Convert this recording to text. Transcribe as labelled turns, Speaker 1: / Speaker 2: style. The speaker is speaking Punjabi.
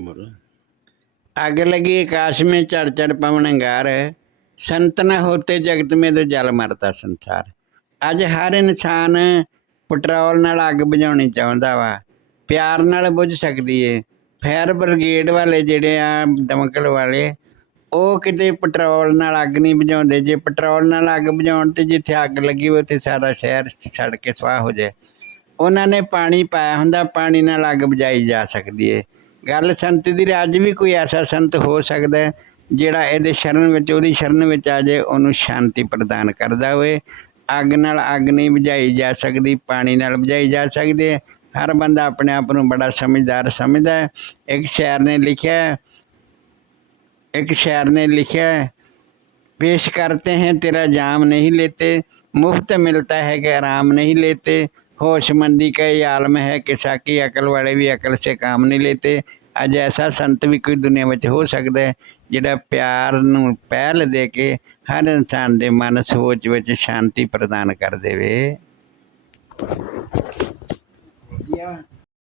Speaker 1: बोलो आग लगी आकाश में चढ़ चढ़ पवन अंगार संत न होते जगत में तो जल मरता ਸੰਸਾਰ ਅੱਜ ਹਰ ਇਨਸਾਨ ਪੈਟਰੋਲ ਨਾਲ ਅੱਗ ਬੁਝਾਉਣੀ ਚਾਹੁੰਦਾ ਵਾ ਪਿਆਰ ਨਾਲ ਬੁਝ ਸਕਦੀ ਏ ਫਾਇਰ ਬ੍ਰਿਗੇਡ ਵਾਲੇ ਜਿਹੜੇ ਆ ਦਮਕਲ ਵਾਲੇ ਉਹ ਕਿਤੇ ਪੈਟਰੋਲ ਨਾਲ ਅੱਗ ਨਹੀਂ ਬੁਝਾਉਂਦੇ ਜੇ ਪੈਟਰੋਲ ਨਾਲ ਅੱਗ ਬੁਝਾਉਣ ਤੇ ਜਿੱਥੇ ਅੱਗ ਲੱਗੀ ਹੋਵੇ ਉੱਥੇ ਸਾਰਾ ਸ਼ਹਿਰ ਸੜ ਕੇ ਸਵਾਹ ਹੋ ਜਾਏ ਉਹਨਾਂ ਨੇ ਪਾਣੀ ਪਾਇਆ ਹੁੰਦਾ ਪਾਣੀ ਨਾਲ ਅੱਗ ਬੁਝਾਈ ਜਾ ਸਕਦੀ ਏ ਗੱਲ ਸੰਤ ਦੀ ਅੱਜ ਵੀ ਕੋਈ ਐਸਾ ਸੰਤ ਹੋ ਸਕਦਾ ਹੈ ਜਿਹੜਾ ਇਹਦੇ ਸ਼ਰਨ ਵਿੱਚ ਉਹਦੀ ਸ਼ਰਨ ਵਿੱਚ ਆ ਜਾਏ ਉਹਨੂੰ ਸ਼ਾਂਤੀ ਪ੍ਰਦਾਨ ਕਰਦਾ ਹੋਵੇ ਅੱਗ ਨਾਲ ਅੱਗ ਨਹੀਂ ਬੁਝਾਈ ਜਾ ਸਕਦੀ ਪਾਣੀ ਨਾਲ ਬੁਝਾਈ ਜਾ ਸਕਦੀ ਹੈ ਹਰ ਬੰਦਾ ਆਪਣੇ ਆਪ ਨੂੰ ਬੜਾ ਸਮਝਦਾਰ ਸਮਝਦਾ ਹੈ ਇੱਕ ਸ਼ਾਇਰ ਨੇ ਲਿਖਿਆ ਹੈ एक शायर ने लिखा है पेश करते हैं तेरा जाम नहीं लेते मुफ्त मिलता है कि आराम नहीं लेते होशमंदी का ये आलम है कि साकी अकल वाले भी अकल से काम नहीं लेते ਅੱਜ ਐਸਾ ਸੰਤ ਵੀ ਕੋਈ ਦੁਨੀਆ ਵਿੱਚ ਹੋ ਸਕਦਾ ਹੈ, ਜਿਹੜਾ ਪਿਆਰ ਨੂੰ ਪਹਿਲ ਦੇ ਕੇ ਹਰ ਇਨਸਾਨ ਦੇ ਮਨ ਸੋਚ ਵਿੱਚ ਸ਼ਾਂਤੀ ਪ੍ਰਦਾਨ ਕਰ ਦੇਵੇ।